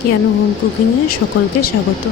কিয়ানো home কুকিংয়ে সকলকে স্বাগত।